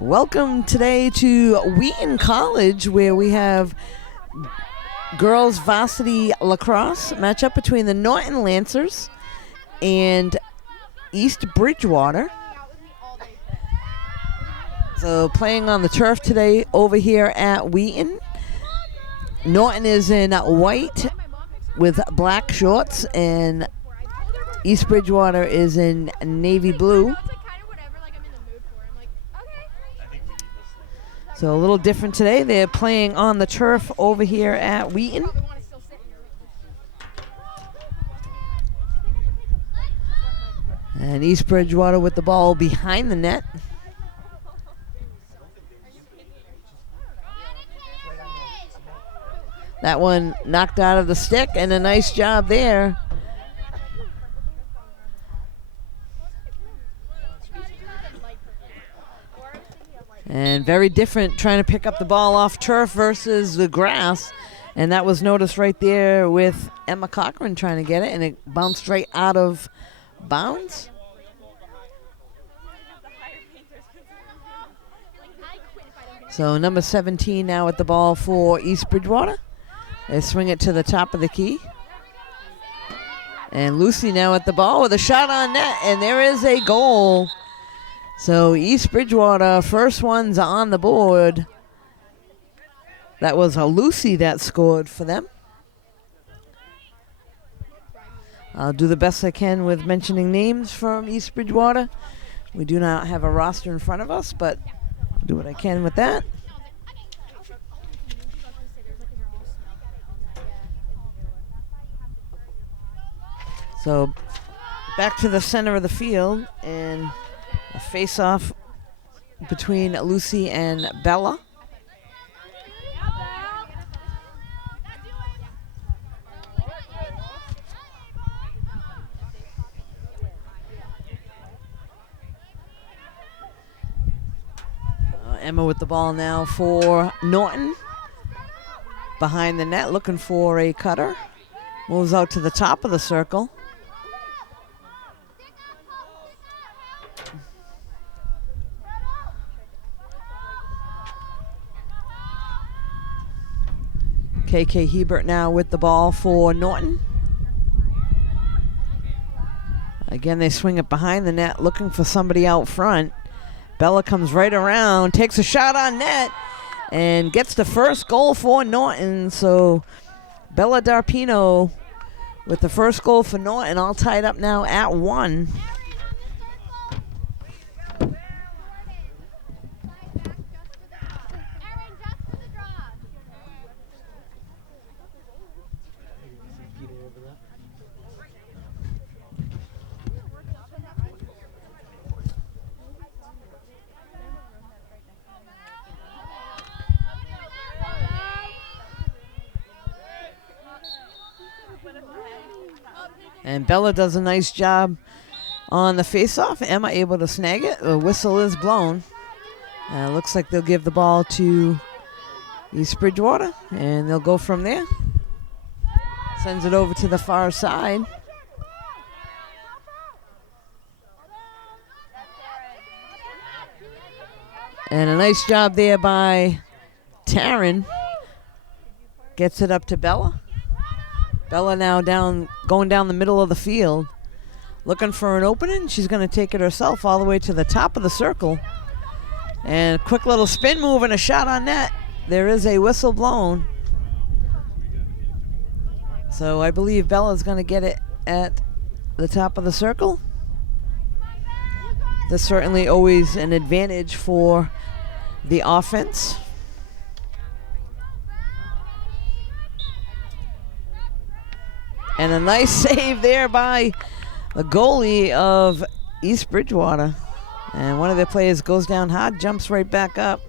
Welcome today to Wheaton College, where we have girls varsity lacrosse matchup between the Norton Lancers and East Bridgewater. So playing on the turf today over here at Wheaton. Norton is in white with black shorts, and East Bridgewater is in navy blue. So a little different today. They're playing on the turf over here at Wheaton. And East Bridgewater with the ball behind the net. That one knocked out of the stick, and a nice job there. And very different trying to pick up the ball off turf versus the grass. And that was noticed right there with Emma Cochran trying to get it, and it bounced right out of bounds. So number 17 now at the ball for East Bridgewater. They swing it to the top of the key. And Lucy now at the ball with a shot on net, and there is a goal. So East Bridgewater, first ones on the board. That was a Lucy that scored for them. I'll do the best I can with mentioning names from East Bridgewater. We do not have a roster in front of us, but I'll do what I can with that. So back to the center of the field, and a face-off between Lucy and Bella. Emma with the ball now for Norton. Behind the net, looking for a cutter. Moves out to the top of the circle. KK Hebert now with the ball for Norton. Again, they swing it behind the net, looking for somebody out front. Bella comes right around, takes a shot on net, and gets the first goal for Norton. So Bella Darpino with the first goal for Norton, all tied up now at 1. And Bella does a nice job on the face-off. Emma able to snag it. The whistle is blown. Looks like they'll give the ball to East Bridgewater, and they'll go from there. Sends it over to the far side. And a nice job there by Taryn. Gets it up to Bella. Bella now going down the middle of the field, looking for an opening. She's going to take it herself all the way to the top of the circle. And a quick little spin move and a shot on net. There is a whistle blown. So I believe Bella's going to get it at the top of the circle. That's certainly always an advantage for the offense. And a nice save there by the goalie of East Bridgewater. And one of their players goes down hard, jumps right back up.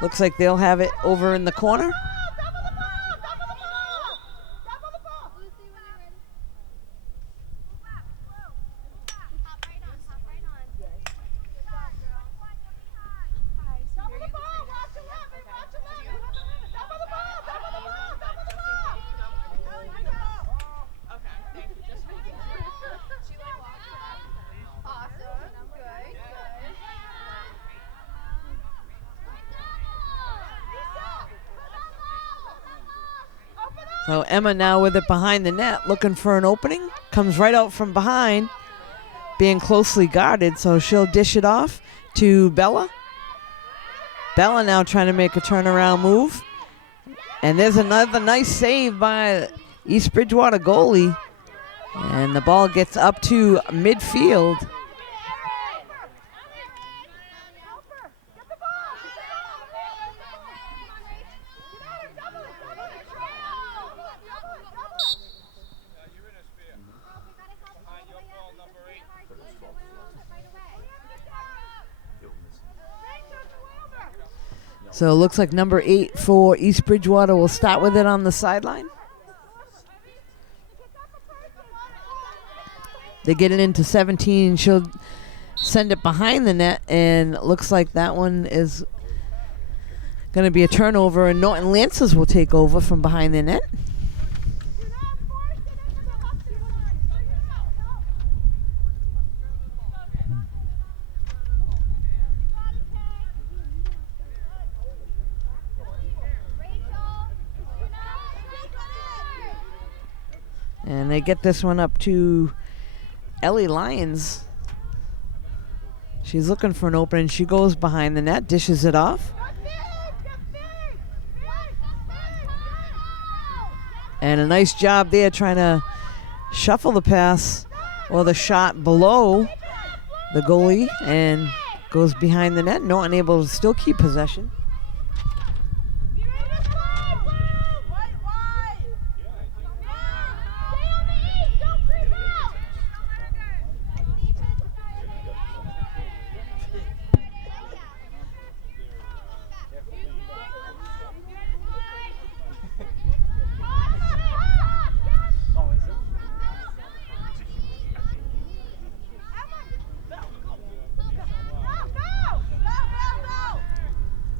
Looks like they'll have it over in the corner. So Emma now with it behind the net, looking for an opening. Comes right out from behind, being closely guarded, so she'll dish it off to Bella. Bella now trying to make a turnaround move. And there's another nice save by East Bridgewater goalie. And the ball gets up to midfield. So it looks like number 8 for East Bridgewater will start with it on the sideline. They get it into 17. She'll send it behind the net, and it looks like that one is going to be a turnover, and Norton Lancers will take over from behind the net. And they get this one up to Ellie Lyons. She's looking for an opening. She goes behind the net, dishes it off. And a nice job there trying to shuffle the pass or the shot below the goalie and goes behind the net. Norton able to still keep possession.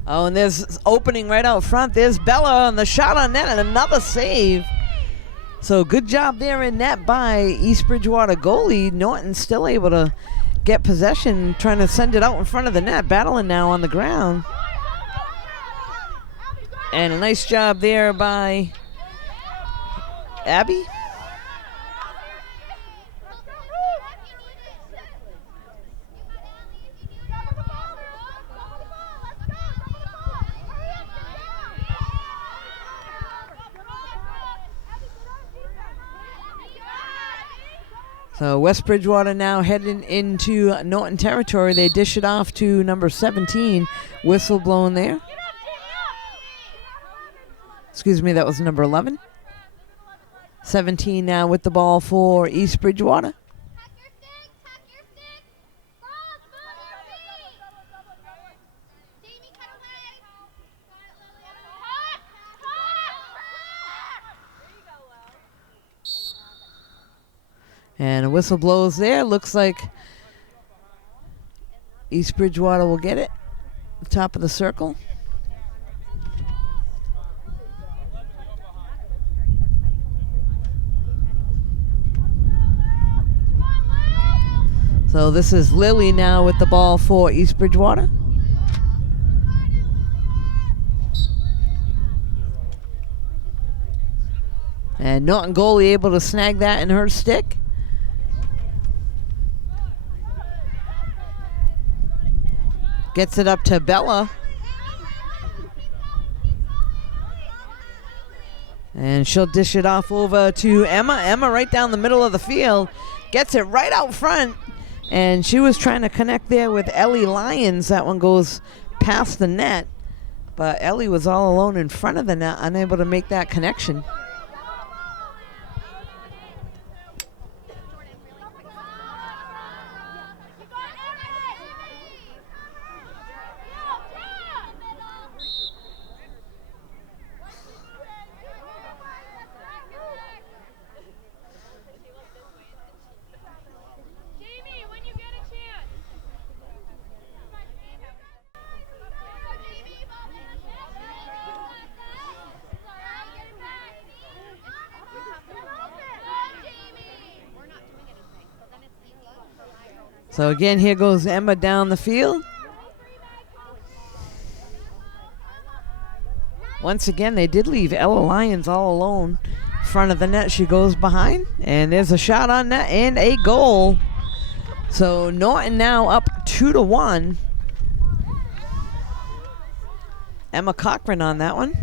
Oh, and there's opening right out front. There's Bella on the shot on net and another save. So good job there in net by East Bridgewater goalie. Norton still able to get possession, trying to send it out in front of the net, battling now on the ground. And a nice job there by Abby. So West Bridgewater now heading into Norton territory. They dish it off to number 17. Whistle blown there. Excuse me, that was number 11. 17 now with the ball for East Bridgewater. And a whistle blows there. Looks like East Bridgewater will get it. The top of the circle. So this is Lily now with the ball for East Bridgewater. And Norton goalie able to snag that in her stick. Gets it up to Bella. And she'll dish it off over to Emma. Emma right down the middle of the field. Gets it right out front. And she was trying to connect there with Ellie Lyons. That one goes past the net. But Ellie was all alone in front of the net, unable to make that connection. So again, here goes Emma down the field. Once again, they did leave Ella Lyons all alone in front of the net. She goes behind, and there's a shot on net and a goal. So Norton now up 2-1. Emma Cochran on that one.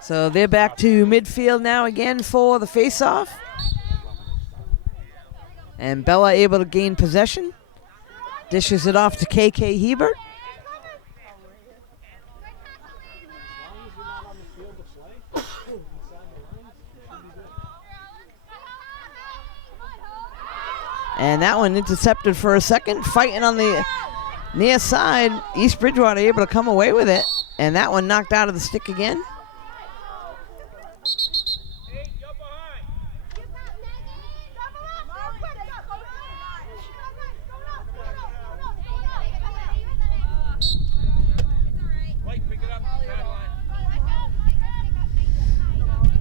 So they're back to midfield now again for the face-off. And Bella able to gain possession. Dishes it off to KK Hebert. And that one intercepted for a second. Fighting on the near side. East Bridgewater able to come away with it. And that one knocked out of the stick again.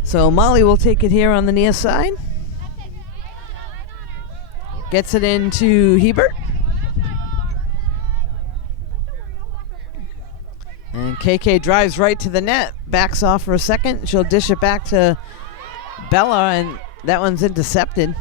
So Molly will take it here on the near side. Gets it into Hebert. And KK drives right to the net. Backs off for a second. She'll dish it back to Bella, and that one's intercepted.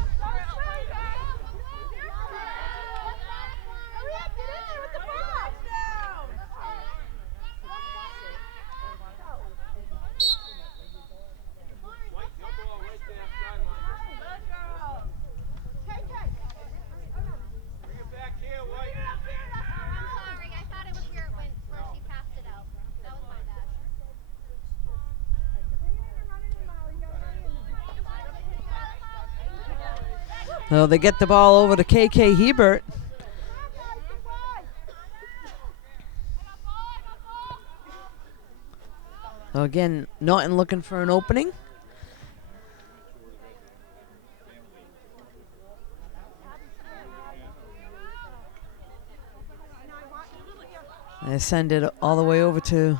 So they get the ball over to KK Hebert. So again, Norton looking for an opening. They send it all the way over to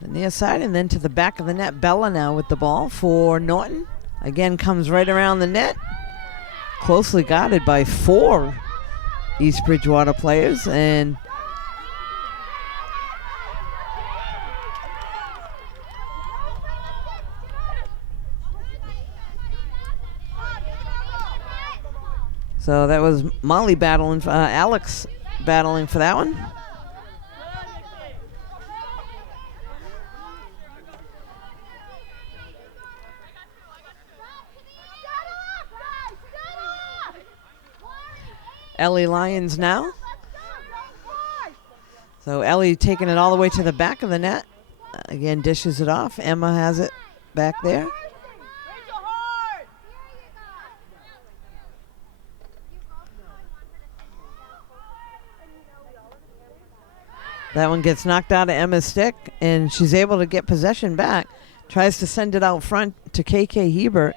the near side and then to the back of the net. Bella now with the ball for Norton. Again, comes right around the net. Closely guarded by 4 East Bridgewater players. And so that was Molly battling, Alex battling for that one. Ellie Lyons now. So Ellie taking it all the way to the back of the net. Again, dishes it off. Emma has it back there. That one gets knocked out of Emma's stick, and she's able to get possession back. Tries to send it out front to KK Hebert.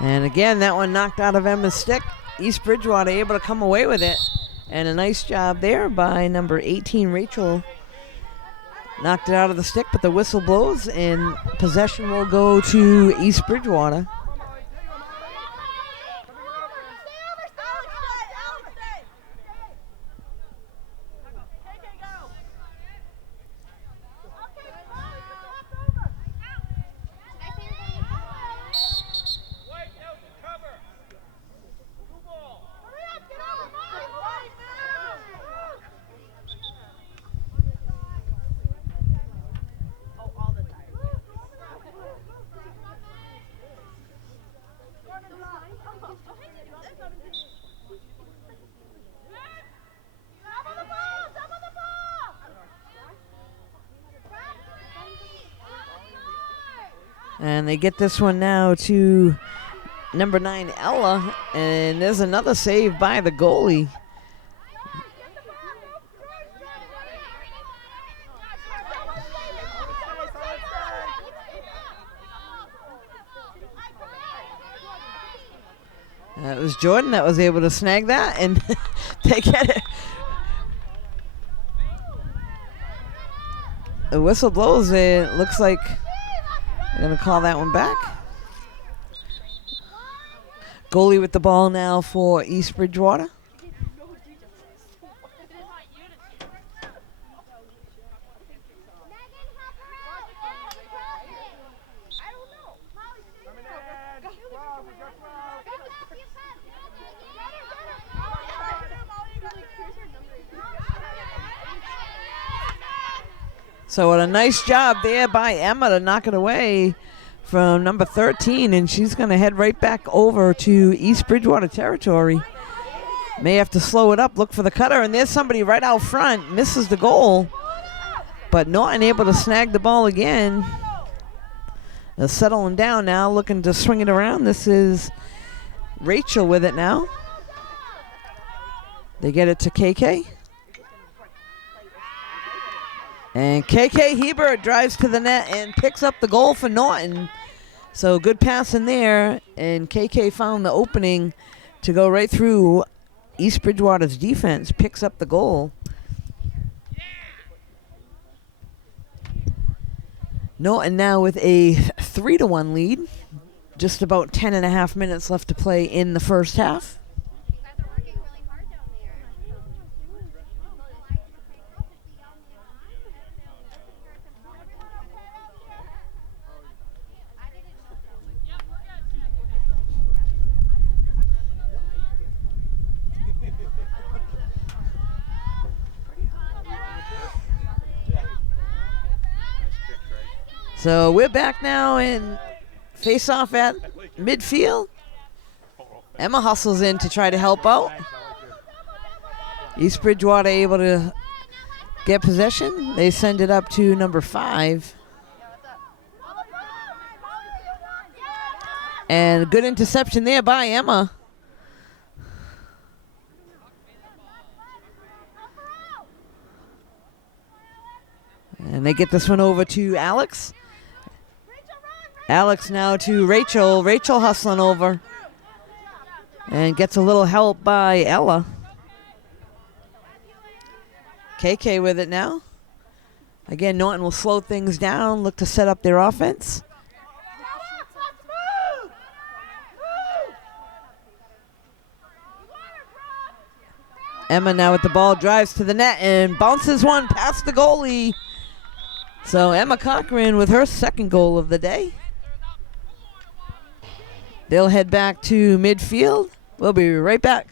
And again, that one knocked out of Emma's stick. East Bridgewater able to come away with it. And a nice job there by number 18, Rachel. Knocked it out of the stick, but the whistle blows, and possession will go to East Bridgewater. And they get this one now to number 9, Ella. And there's another save by the goalie. It was Jordan that was able to snag that, and they get it. The whistle blows. It looks like they're going to call that one back. Goalie with the ball now for East Bridgewater. So what a nice job there by Emma to knock it away from number 13, and she's going to head right back over to East Bridgewater territory. May have to slow it up, look for the cutter, and there's somebody right out front, misses the goal, but Norton able to snag the ball again. They're settling down now, looking to swing it around. This is Rachel with it now. They get it to KK. And KK Hebert drives to the net and picks up the goal for Norton. So good pass in there, and KK found the opening to go right through East Bridgewater's defense, picks up the goal. Norton now with a 3-1 lead. Just about 10.5 minutes left to play in the first half. So we're back now in face-off at midfield. Emma hustles in to try to help out. East Bridgewater able to get possession. They send it up to number 5. And good interception there by Emma. And they get this one over to Alex. Alex now to Rachel. Rachel hustling over. And gets a little help by Ella. KK with it now. Again, Norton will slow things down, look to set up their offense. Emma now with the ball, drives to the net and bounces one past the goalie. So Emma Cochran with her second goal of the day. They'll head back to midfield. We'll be right back.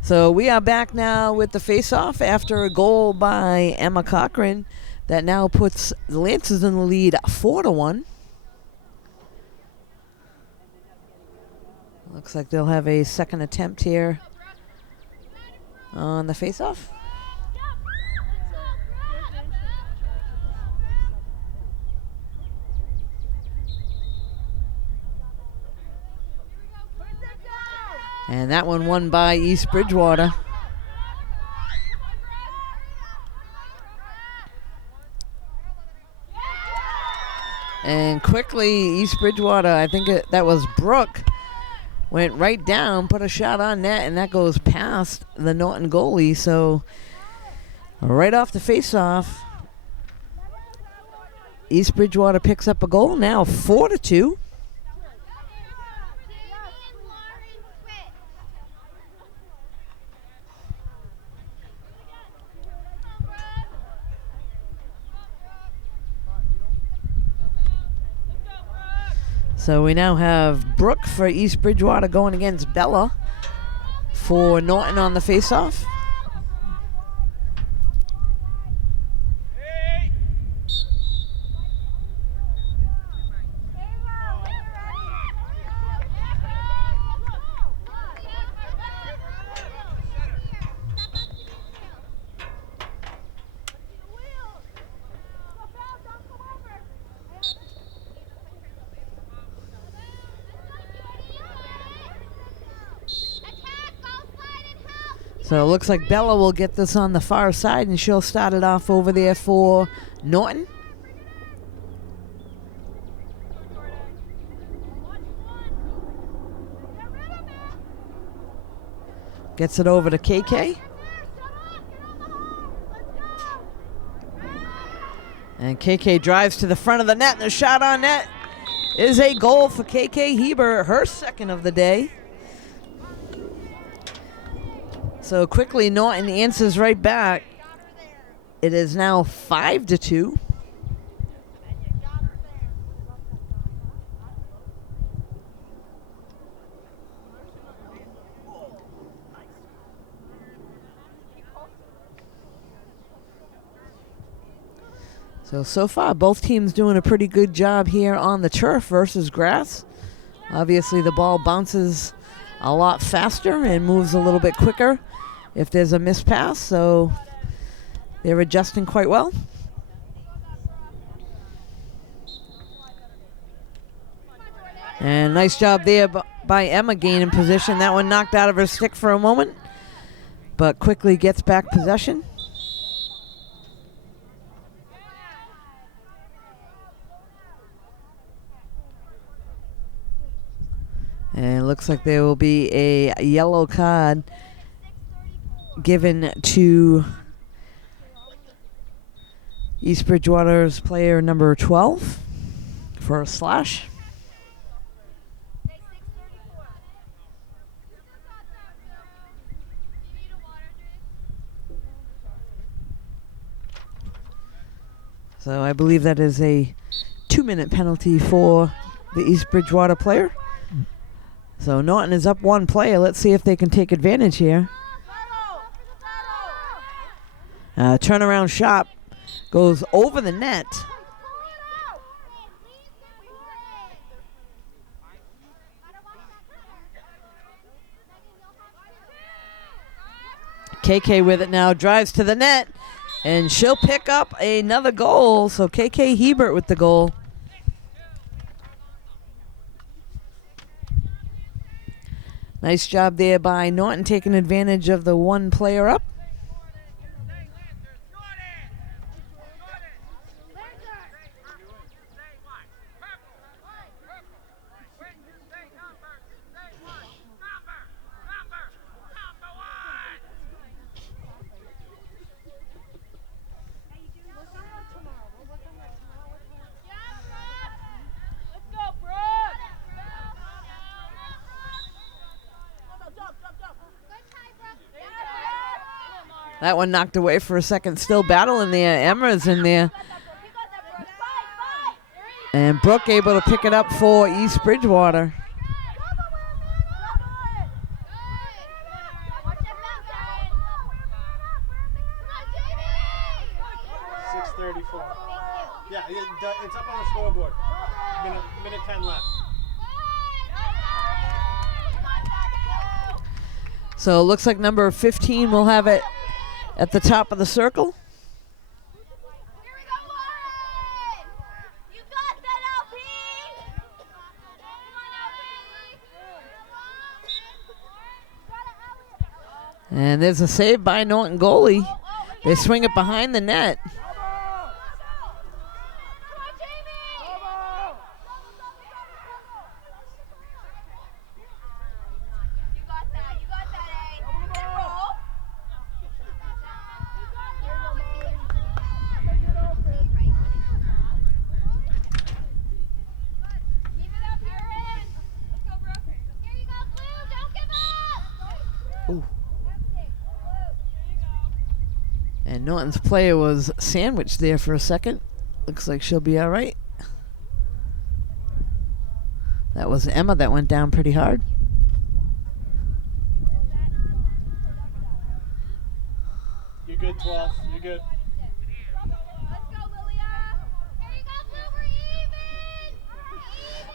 So we are back now with the face-off after a goal by Emma Cochran that now puts the Lancers in the lead 4-1. Looks like they'll have a second attempt here on the face-off. And that one won by East Bridgewater. And quickly, East Bridgewater, I think that was Brooke, went right down, put a shot on net, and that goes past the Norton goalie. So right off the face-off, East Bridgewater picks up a goal, now 4-2. So we now have Brooke for East Bridgewater going against Bella for Norton on the face-off. So it looks like Bella will get this on the far side, and she'll start it off over there for Norton. Gets it over to KK. And KK drives to the front of the net, and the shot on net is a goal for KK Heber, her second of the day. So quickly, Norton answers right back. It is now 5-2. So far, both teams doing a pretty good job here on the turf versus grass. Obviously, the ball bounces a lot faster and moves a little bit quicker if there's a missed pass, so they're adjusting quite well. And nice job there by Emma gaining position. That one knocked out of her stick for a moment, but quickly gets back possession. And it looks like there will be a yellow card given to East Bridgewater's player number 12 for a slash. So I believe that is a 2-minute penalty for the East Bridgewater player. So Norton is up one player. Let's see if they can take advantage here. Turnaround shot goes over the net. KK with it now, drives to the net, and she'll pick up another goal. So KK Hebert with the goal. Nice job there by Norton, taking advantage of the one player up. That one knocked away for a second. Still battling there. Emma's in there. And Brooke able to pick it up for East Bridgewater. Yeah, it's up on the scoreboard. Minute 10 left. So it looks like number 15 will have it at the top of the circle. And there's a save by Norton goalie. They swing it behind the net. And Norton's player was sandwiched there for a second. Looks like she'll be all right. That was Emma that went down pretty hard. You're good, 12. You're good.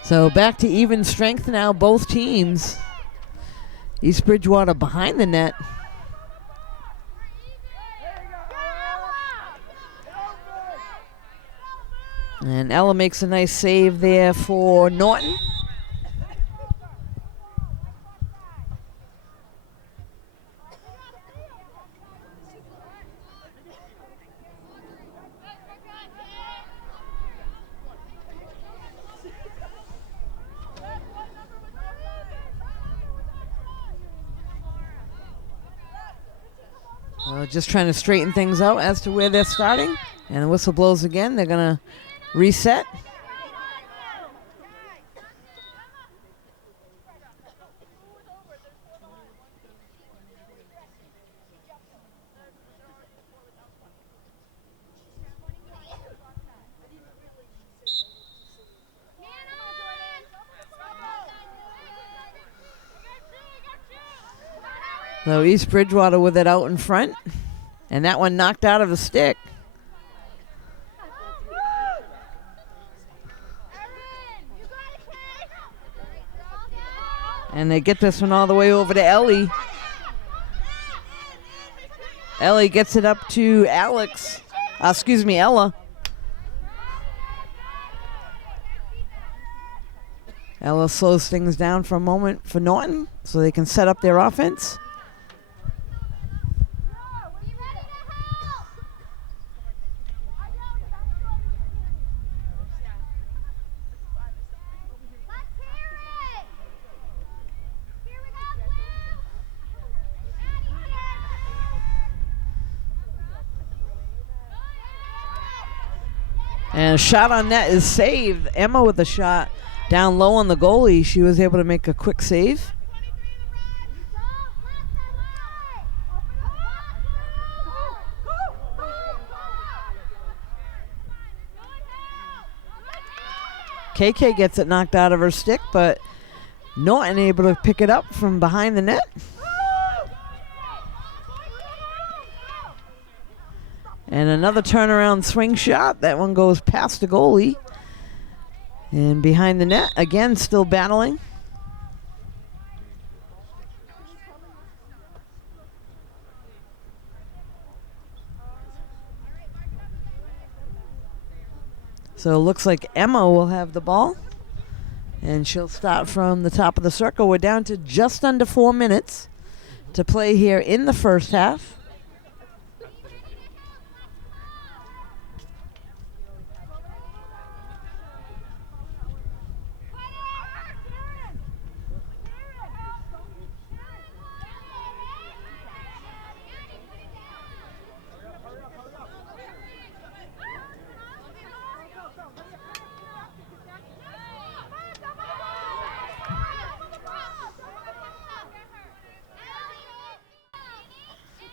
So back to even strength now, both teams. East Bridgewater behind the net. And Ella makes a nice save there for Norton. Just trying to straighten things out as to where they're starting. And the whistle blows again. They're going to reset. So East Bridgewater with it out in front. And that one knocked out of the stick. And they get this one all the way over to Ellie. Ellie gets it up to Ella. Ella slows things down for a moment for Norton so they can set up their offense. And a shot on net is saved. Emma with a shot down low on the goalie. She was able to make a quick save. KK gets it knocked out of her stick, but Norton able to pick it up from behind the net. And another turnaround swing shot. That one goes past the goalie. And behind the net, again, still battling. So it looks like Emma will have the ball. And she'll start from the top of the circle. We're down to just under 4 minutes to play here in the first half.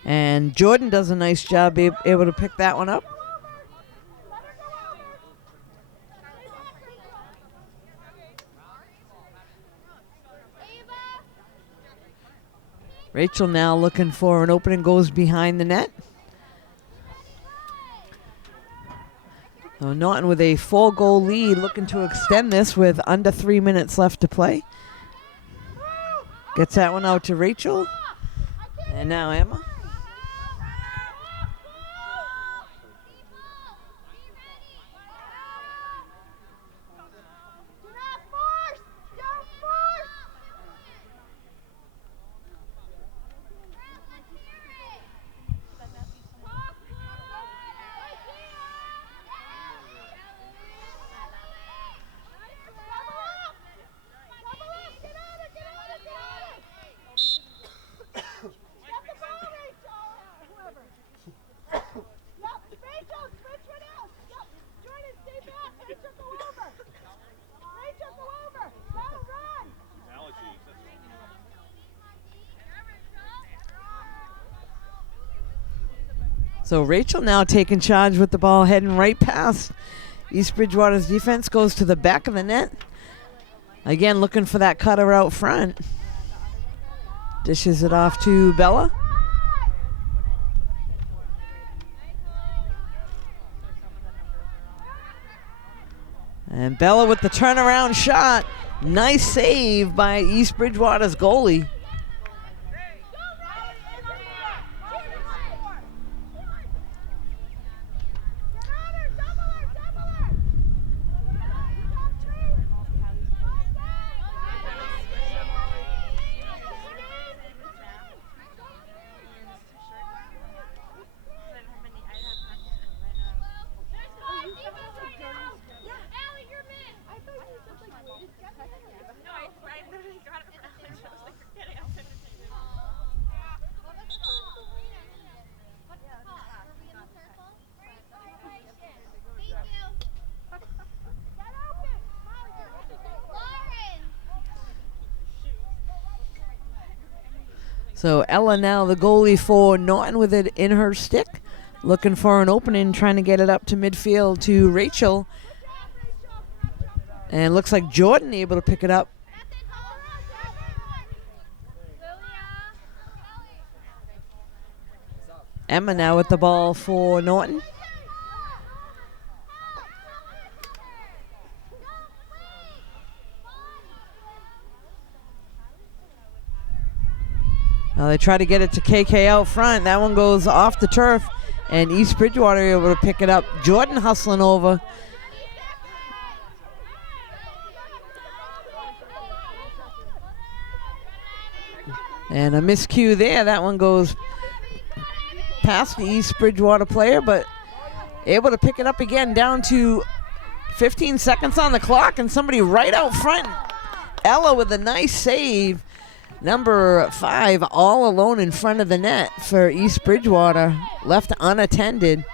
And Jordan does a nice job able to pick that one up. Rachel now looking for an opening, goes behind the net. So Norton with a 4-goal lead, looking to extend this with under 3 minutes left to play. Gets that one out to Rachel. And now Emma. So Rachel now taking charge with the ball, heading right past East Bridgewater's defense, goes to the back of the net. Again, looking for that cutter out front. Dishes it off to Bella. And Bella with the turnaround shot. Nice save by East Bridgewater's goalie. So Ella now the goalie for Norton with it in her stick. Looking for an opening, trying to get it up to midfield to Rachel. And it looks like Jordan able to pick it up. Emma now with the ball for Norton. Now they try to get it to KK out front. That one goes off the turf, and East Bridgewater able to pick it up. Jordan hustling over. And a miscue there. That one goes past the East Bridgewater player, but able to pick it up again, down to 15 seconds on the clock, and somebody right out front. Ella with a nice save. Number 5 all alone in front of the net for East Bridgewater, left unattended.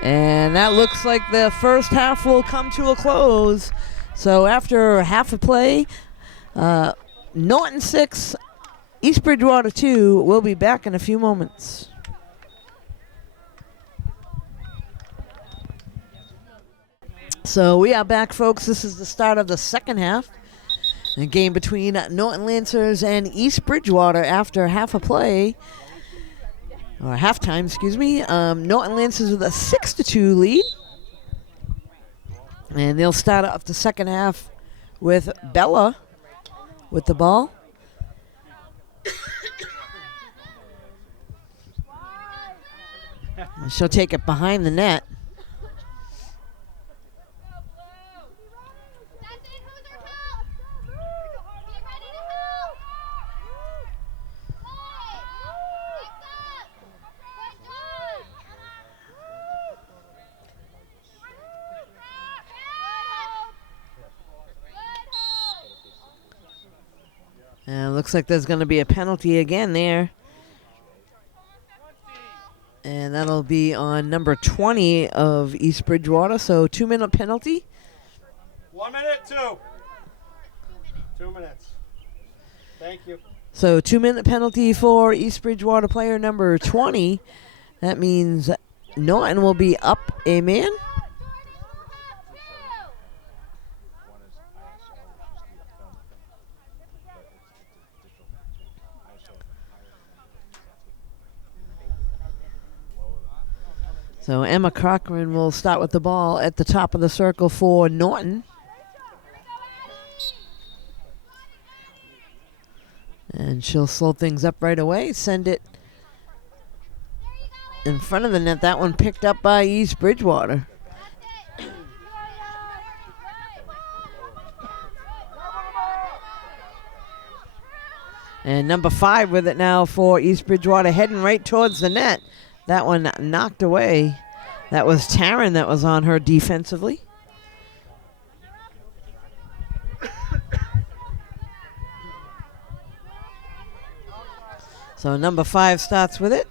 And that looks like the first half will come to a close. So after half a play, Norton 6, East Bridgewater 2. We'll be back in a few moments. So we are back, folks. This is the start of the second half. A game between Norton Lancers and East Bridgewater after half a play. Or halftime, excuse me. Norton Lancers with a 6-2 lead. And they'll start off the second half with Bella with the ball. And she'll take it behind the net. And it looks like there's going to be a penalty again there. And that'll be on number 20 of East Bridgewater. So 2-minute penalty. 1 minute, 2. 2 minutes. Thank you. So 2-minute penalty for East Bridgewater player number 20. That means Norton will be up a man. So Emma Cochran will start with the ball at the top of the circle for Norton. And she'll slow things up right away, send it in front of the net. That one picked up by East Bridgewater. And number 5 with it now for East Bridgewater, heading right towards the net. That one knocked away. That was Taryn that was on her defensively. So number 5 starts with it.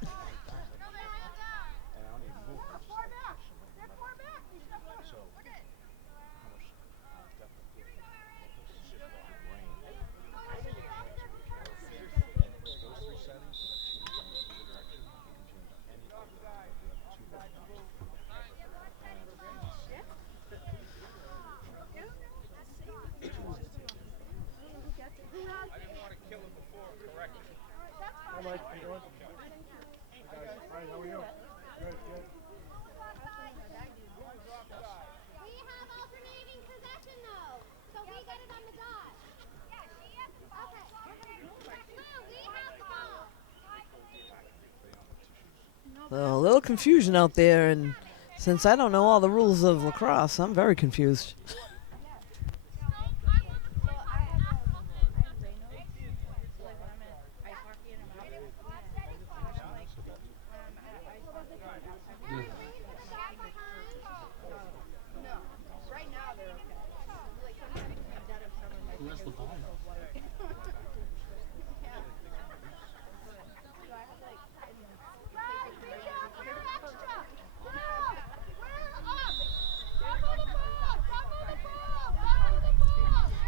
A little confusion out there, and since I don't know all the rules of lacrosse, I'm very confused.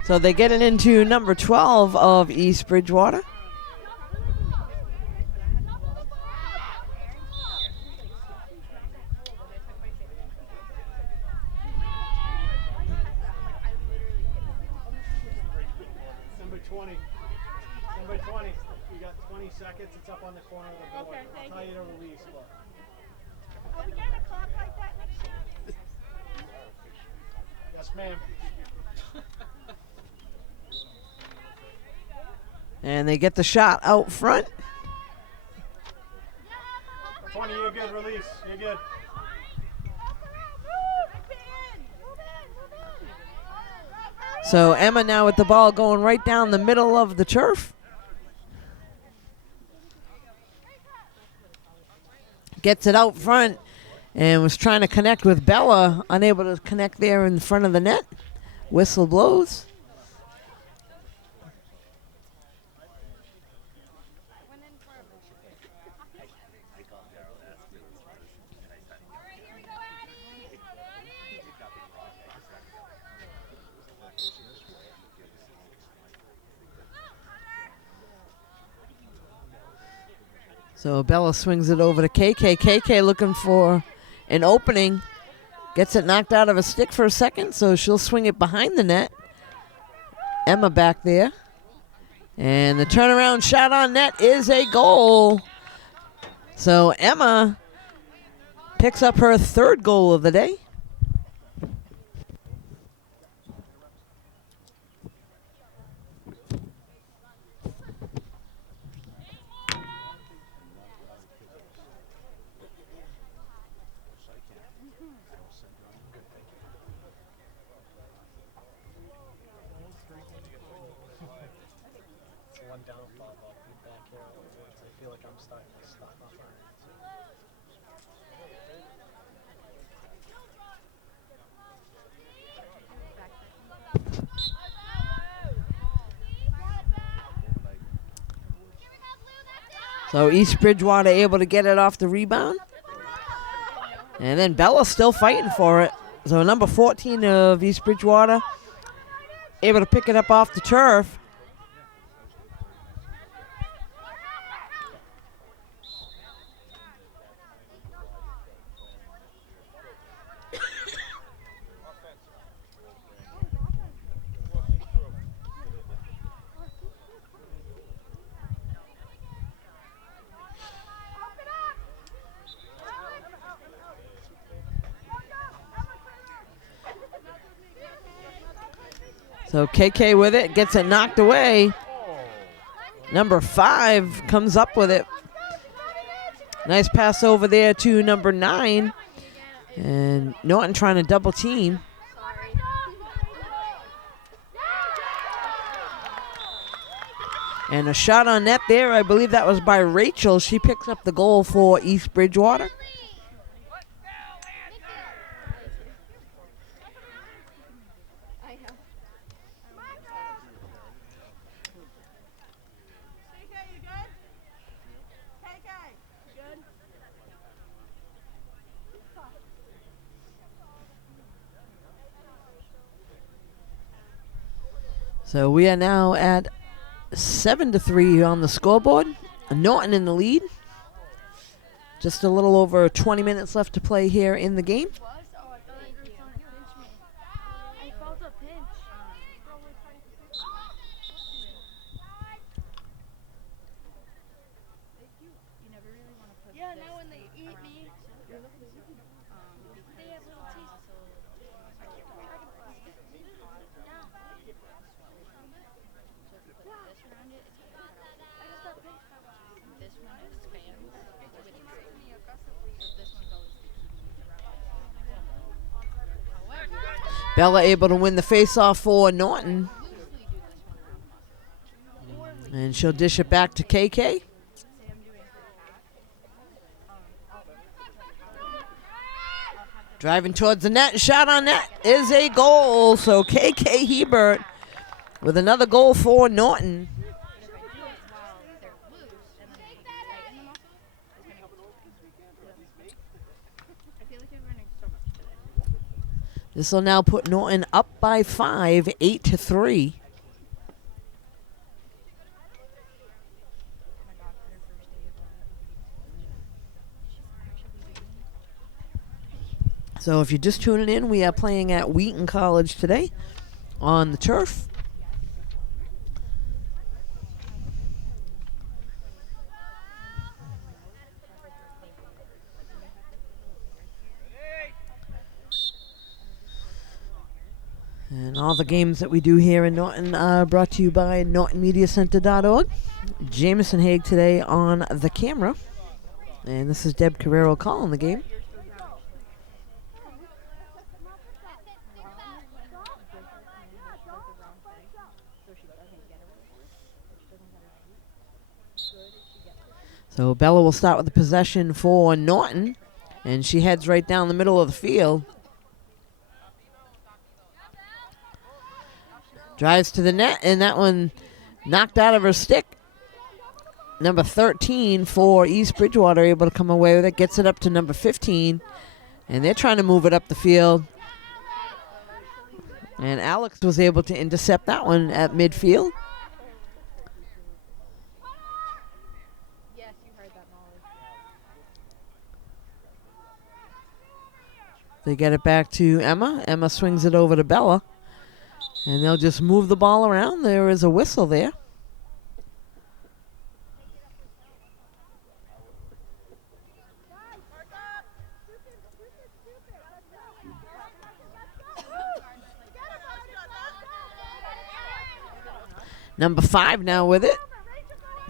So they get it into number 12 of East Bridgewater. Number 20. Number 20. You got 20 seconds. It's up on the corner of the board. I'll tell you to release. Look. Are we getting a clock like that next year? Yes, ma'am. And they get the shot out front. 20, you're good. Release. You're good. So Emma now with the ball going right down the middle of the turf. Gets it out front and was trying to connect with Bella, unable to connect there in front of the net. Whistle blows. So Bella swings it over to KK. KK looking for an opening. Gets it knocked out of a stick for a second, so she'll swing it behind the net. Emma back there. And the turnaround shot on net is a goal. So Emma picks up her third goal of the day. One downfall about being back here on the woods. I feel like I'm starting to stop off on it. So East Bridgewater able to get it off the rebound. And then Bella's still fighting for it. So number 14 of East Bridgewater able to pick it up off the turf. So KK with it, gets it knocked away. Number 5 comes up with it. Nice pass over there to number 9. And Norton trying to double team. And a shot on net there, I believe that was by Rachel. She picks up the goal for East Bridgewater. So we are now at 7-3 on the scoreboard. Norton in the lead. Just a little over 20 minutes left to play here in the game. Bella able to win the faceoff for Norton. And she'll dish it back to KK. Driving towards the net, shot on net is a goal. So KK Hebert with another goal for Norton. This will now put Norton up by 5, 8-3. So if you're just tuning in, we are playing at Wheaton College today on the turf. And all the games that we do here in Norton are brought to you by NortonMediaCenter.org. Jameson Haig today on the camera. And this is Deb Carrero calling the game. So Bella will start with the possession for Norton. And she heads right down the middle of the field. Drives to the net, and that one knocked out of her stick. Number 13 for East Bridgewater able to come away with it. Gets it up to number 15. And they're trying to move it up the field. And Alex was able to intercept that one at midfield. They get it back to Emma. Emma swings it over to Bella. And they'll just move the ball around. There is a whistle there. Number 5 now with it.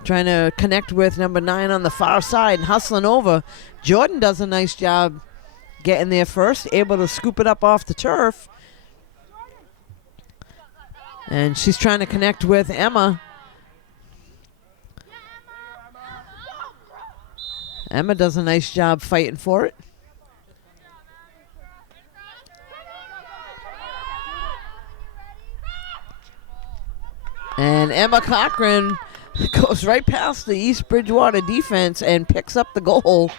Trying to connect with number 9 on the far side and hustling over. Jordan does a nice job getting there first. Able to scoop it up off the turf. And she's trying to connect with Emma. Emma does a nice job fighting for it. And Emma Cochran goes right past the East Bridgewater defense and picks up the goal.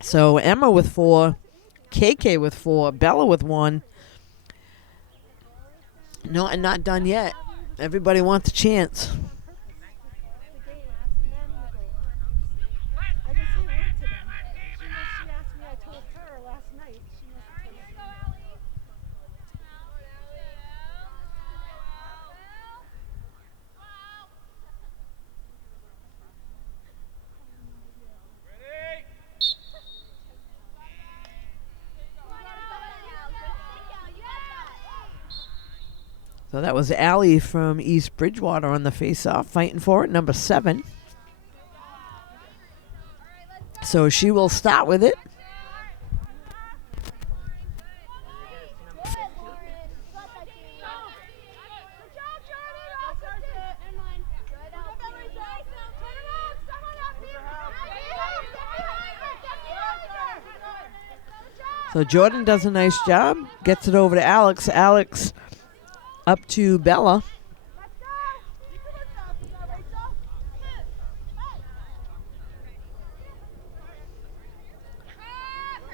So Emma with 4, KK with 4, Bella with 1. No, and not done yet. Everybody wants a chance. So that was Allie from East Bridgewater on the face-off, fighting for it, number 7. So she will start with it. So Jordan does a nice job, gets it over to Alex. Alex up to Bella.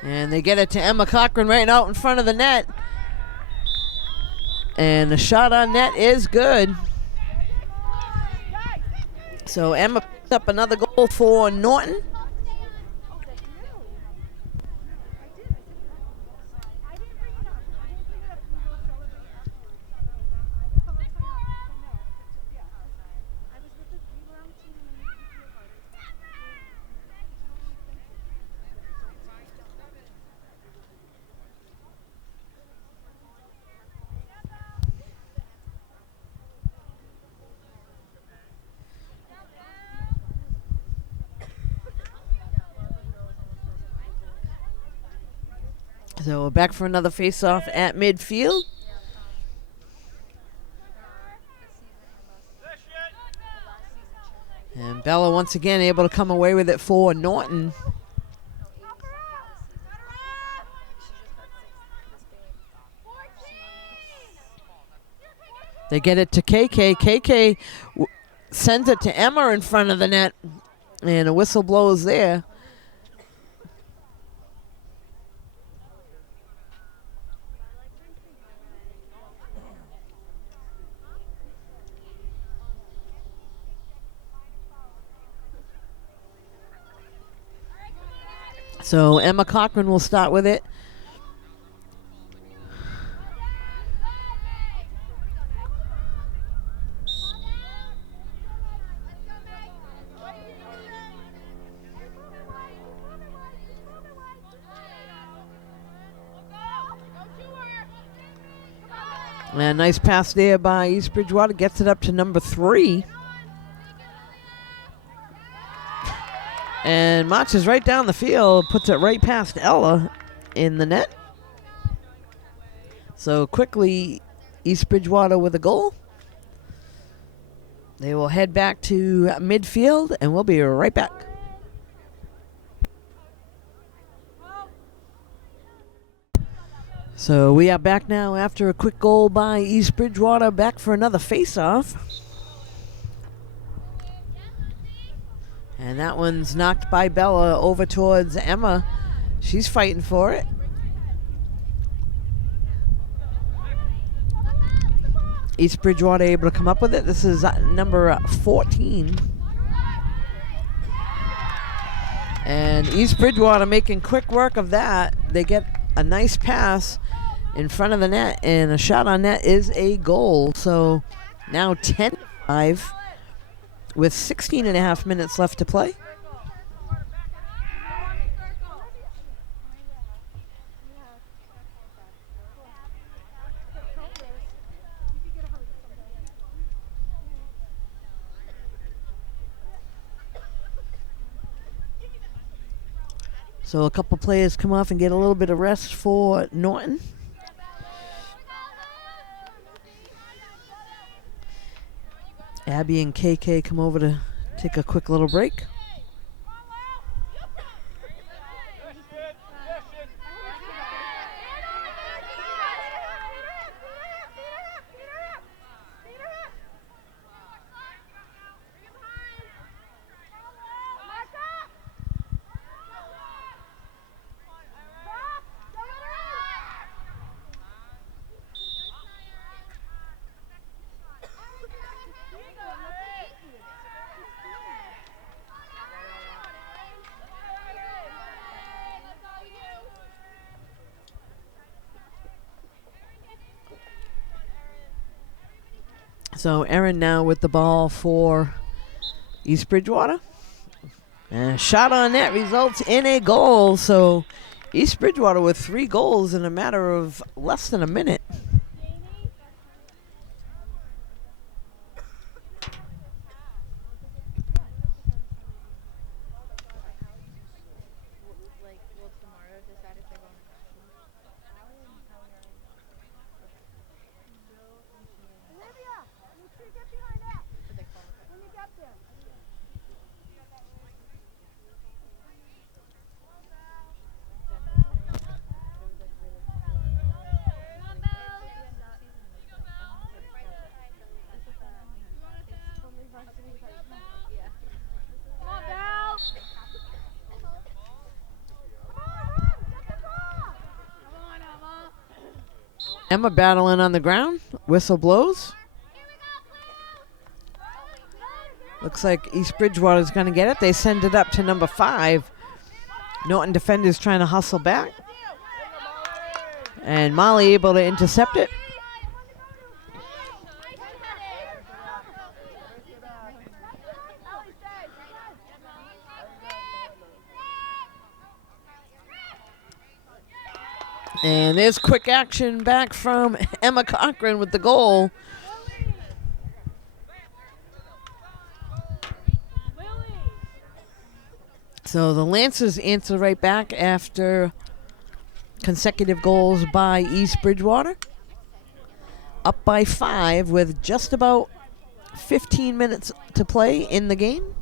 And they get it to Emma Cochran right out in front of the net. And the shot on net is good. So Emma picks up another goal for Norton. So we're back for another face-off at midfield. And Bella once again able to come away with it for Norton. They get it to KK. KK sends it to Emma in front of the net. And a whistle blows there. So Emma Cochran will start with it. And a nice pass there by East Bridgewater. Gets it up to number 3. And marches right down the field. Puts it right past Ella in the net. So quickly, East Bridgewater with a goal. They will head back to midfield, and we'll be right back. So we are back now after a quick goal by East Bridgewater. Back for another face-off. And that one's knocked by Bella over towards Emma. She's fighting for it. East Bridgewater able to come up with it. This is number 14. And East Bridgewater making quick work of that. They get a nice pass in front of the net, and a shot on net is a goal. So now 10-5 with 16 and a half minutes left to play. So a couple players come off and get a little bit of rest for Norton. Abby and KK come over to take a quick little break. So Erin now with the ball for East Bridgewater. And a shot on net results in a goal. So East Bridgewater with 3 goals in a matter of less than a minute. Emma battling on the ground. Whistle blows. Looks like East Bridgewater's going to get it. They send it up to number 5. Norton defenders trying to hustle back. And Molly able to intercept it. And there's quick action back from Emma Cochran with the goal. So the Lancers answer right back after consecutive goals by East Bridgewater. Up by 5 with just about 15 minutes to play in the game.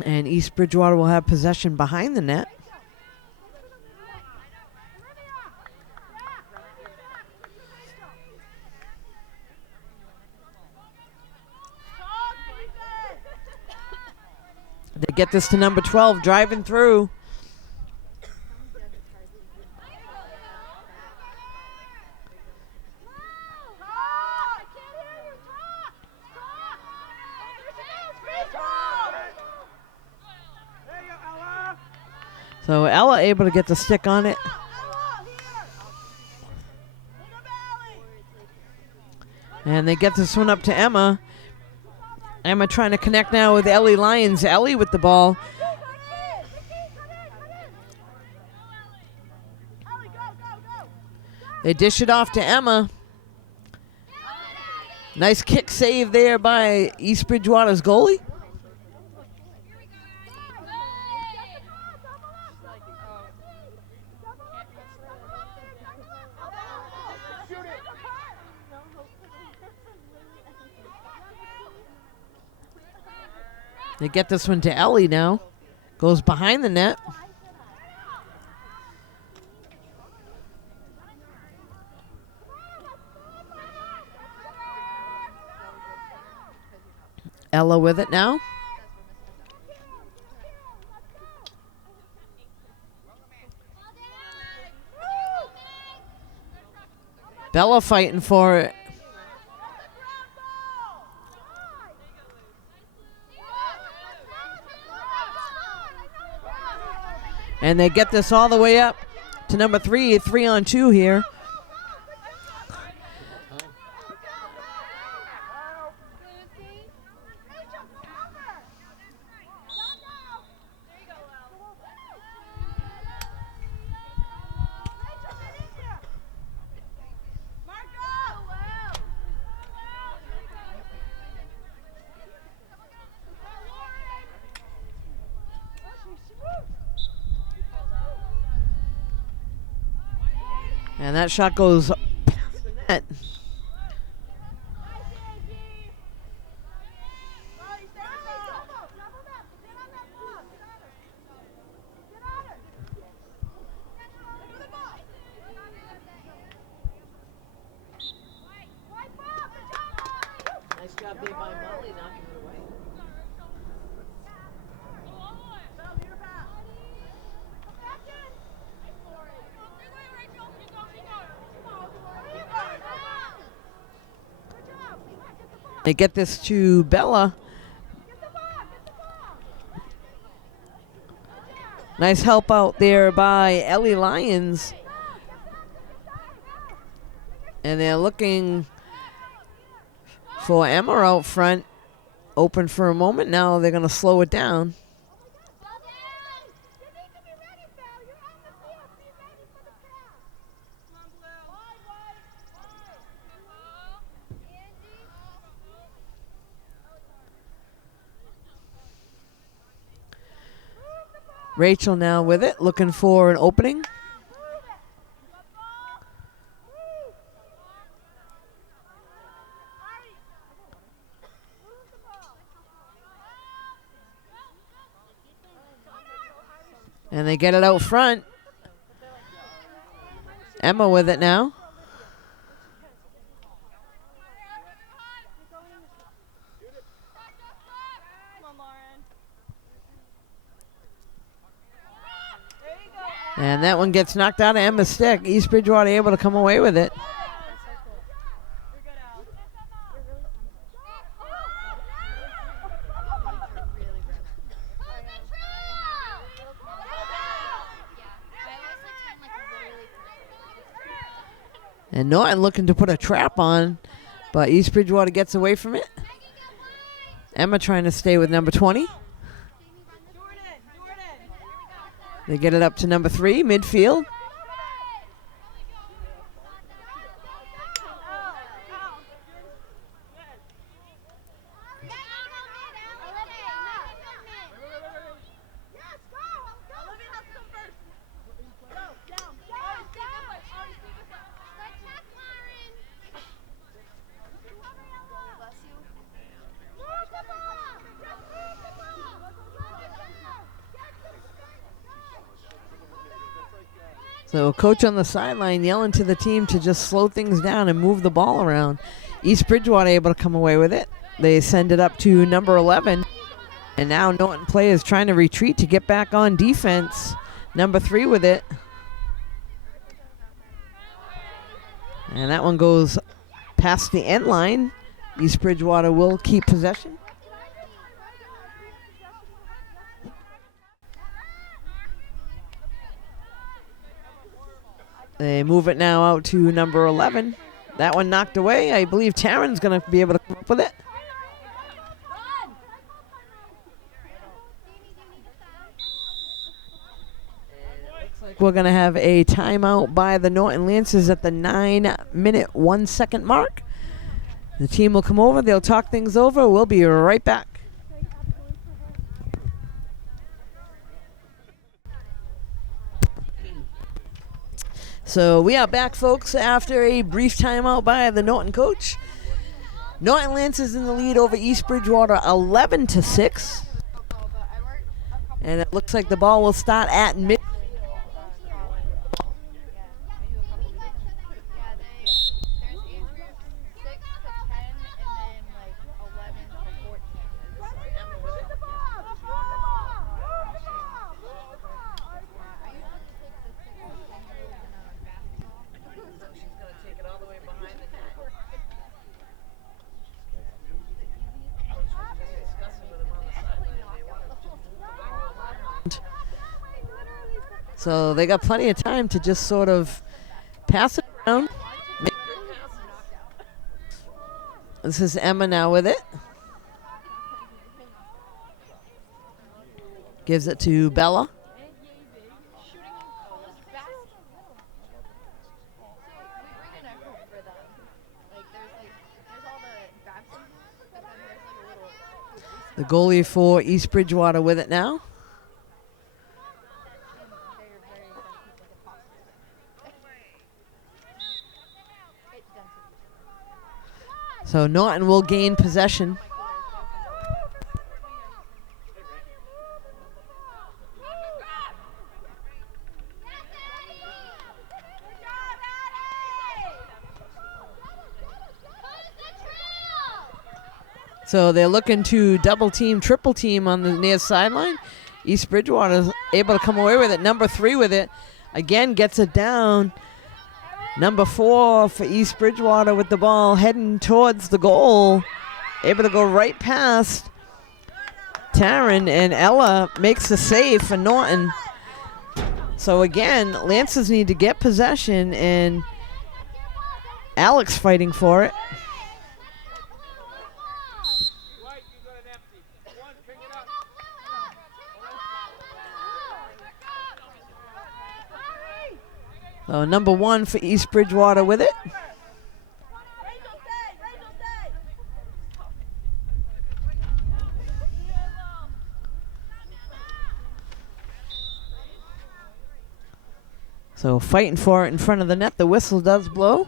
And East Bridgewater will have possession behind the net. They get this to number 12, driving through. So Ella able to get the stick on it. And they get this one up to Emma. Emma trying to connect now with Ellie Lyons. Ellie with the ball. They dish it off to Emma. Nice kick save there by East Bridgewater's goalie. They get this one to Ellie now. Goes behind the net. Ella with it now. Bella fighting for it. And they get this all the way up to number 3, 3-on-2 here. And that shot goes past the net. Nice job there by Molly knocking it away. They get this to Bella. Nice help out there by Ellie Lyons. And they're looking for Emma out front. Open for a moment. Now they're going to slow it down. Rachel now with it, looking for an opening. And they get it out front. Emma with it now. And that one gets knocked out of Emma's stick. East Bridgewater able to come away with it. And Norton looking to put a trap on, but East Bridgewater gets away from it. Emma trying to stay with number 20. They get it up to number 3, midfield. So coach on the sideline yelling to the team to just slow things down and move the ball around. East Bridgewater able to come away with it. They send it up to number 11. And now Norton players trying to retreat to get back on defense. Number 3 with it. And that one goes past the end line. East Bridgewater will keep possession. They move it now out to number 11. That one knocked away. I believe Taryn's going to be able to come up with it. We're going to have a timeout by the Norton Lancers at the 9-minute, 1-second mark. The team will come over. They'll talk things over. We'll be right back. So we are back, folks, after a brief timeout by the Norton coach. Norton Lancers in the lead over East Bridgewater 11-6. And it looks like the ball will start at mid. So they got plenty of time to just sort of pass it around. This is Emma now with it. Gives it to Bella. The goalie for East Bridgewater with it now. So Norton will gain possession. So they're looking to double team, triple team on the near sideline. East Bridgewater is able to come away with it. Number 3 with it. Again, gets it down. Number 4 for East Bridgewater with the ball heading towards the goal. Able to go right past Taryn, and Ella makes the save for Norton. So again, Lancers need to get possession, and Alex fighting for it. So number 1 for East Bridgewater with it. So fighting for it in front of the net. The whistle does blow.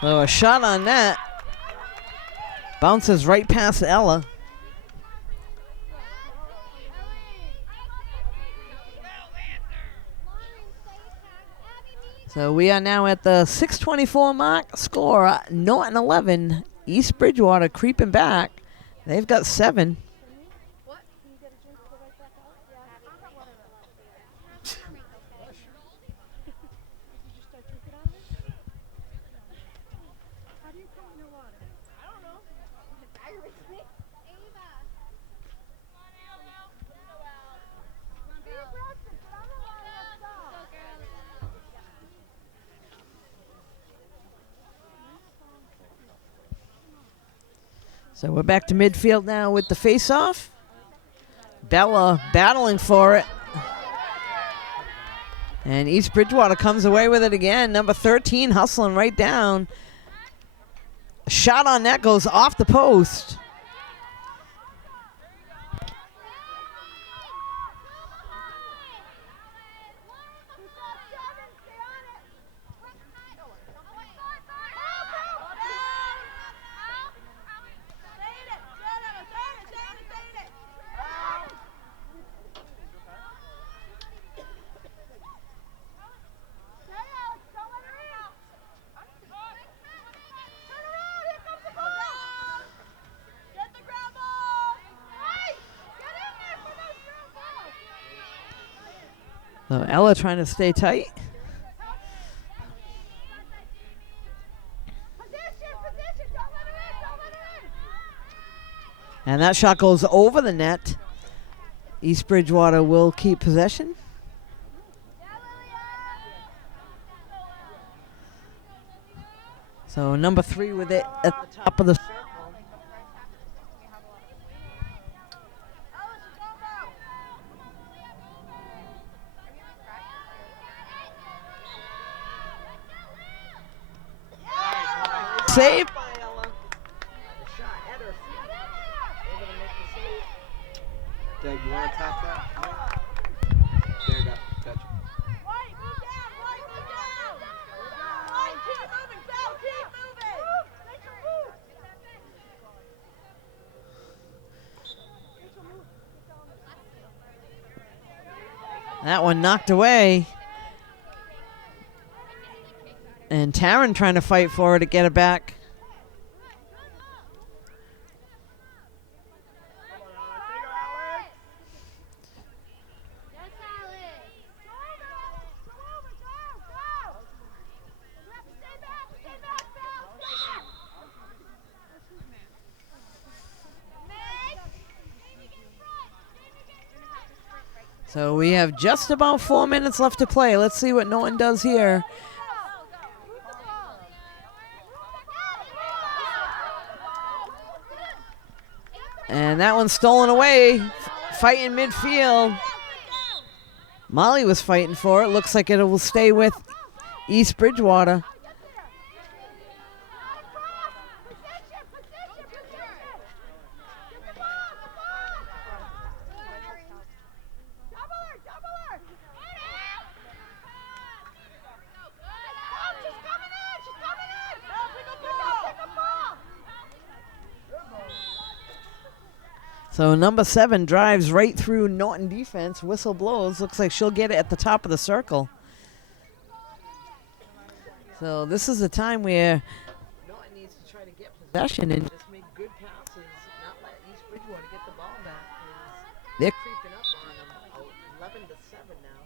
So a shot on that. Bounces right past Ella. So we are now at the 6:24 mark. Score Norton 11. East Bridgewater creeping back. They've got 7. So we're back to midfield now with the face-off. Bella battling for it. And East Bridgewater comes away with it again. Number 13 hustling right down. A shot on that goes off the post. So Ella trying to stay tight. And that shot goes over the net. East Bridgewater will keep possession. So number 3 with it at the top of the circle. Save by Ella. The shot at her feet. Able to make the save. Doug, you want to tap that? There you go. Touch it. White, move down! White, move down! White, keep moving! Bell, keep moving! Move! That one knocked away. And Taryn trying to fight for her to get it back. So we have just about 4 minutes left to play. Let's see what Norton does here. And that one's stolen away. Fighting midfield. Molly was fighting for it. Looks like it will stay with East Bridgewater. So number 7 drives right through Norton defense. Whistle blows. Looks like she'll get it at the top of the circle. So this is a time where Norton needs to try to get possession and just make good passes, not let East Bridgewater get the ball back. They're creeping up on them. 11 to 7 now.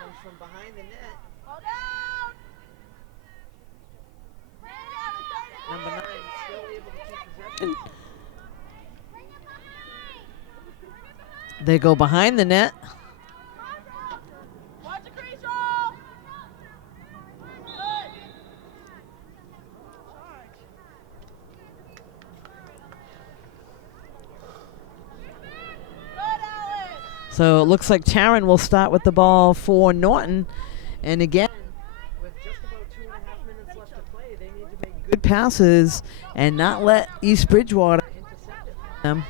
Comes from behind the net. Number 9 still able to keep possession. They go behind the net. Watch the crease roll! So it looks like Taryn will start with the ball for Norton. And again, with just about 2.5 minutes left to play, they need to make good passes and not let East Bridgewater intercept it from them.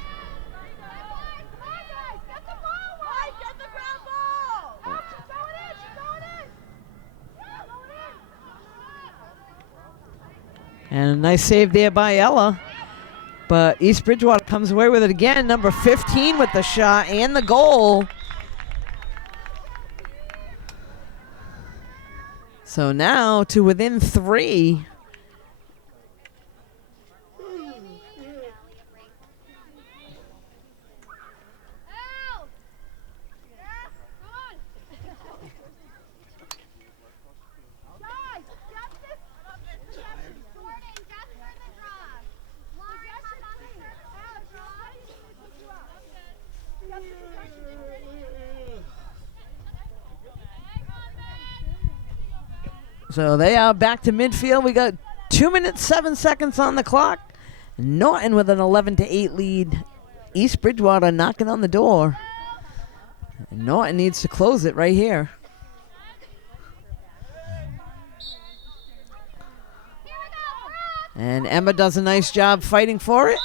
And a nice save there by Ella. But East Bridgewater comes away with it again. Number 15 with the shot and the goal. So now to within 3. So they are back to midfield. We got 2 minutes, 7 seconds on the clock. Norton with an 11 to 8 lead. East Bridgewater knocking on the door. And Norton needs to close it right here. And Emma does a nice job fighting for it.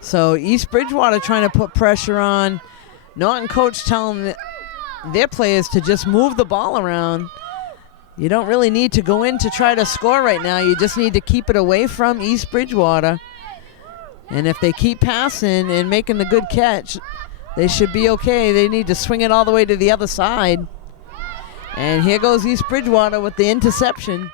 So East Bridgewater trying to put pressure on. Norton coach telling their players to just move the ball around. You don't really need to go in to try to score right now. You just need to keep it away from East Bridgewater. And if they keep passing and making the good catch, they should be okay. They need to swing it all the way to the other side. And here goes East Bridgewater with the interception.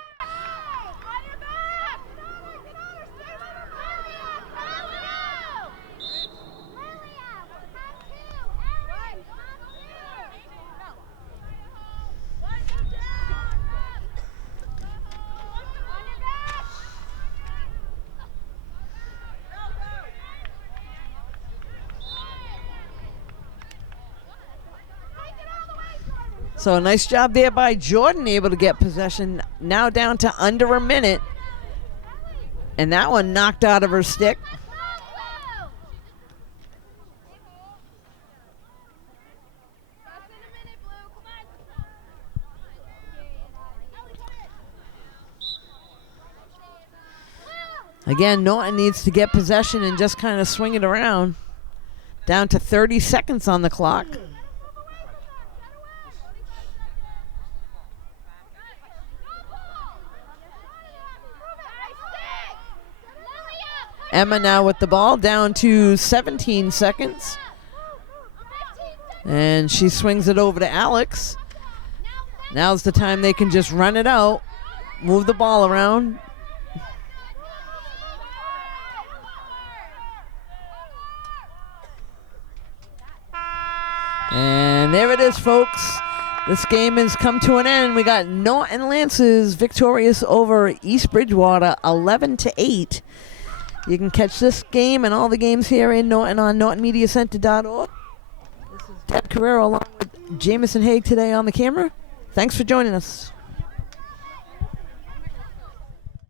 So a nice job there by Jordan, able to get possession. Now down to under a minute. And that one knocked out of her stick. Again, Norton needs to get possession and just kind of swing it around. Down to 30 seconds on the clock. Emma now with the ball, down to 17 seconds. And she swings it over to Alex. Now's the time they can just run it out, move the ball around. And there it is, folks. This game has come to an end. We got Norton Lancers victorious over East Bridgewater 11-8. You can catch this game and all the games here in Norton on NortonMediaCenter.org. This is Deb Carrero along with Jamison Haig today on the camera. Thanks for joining us.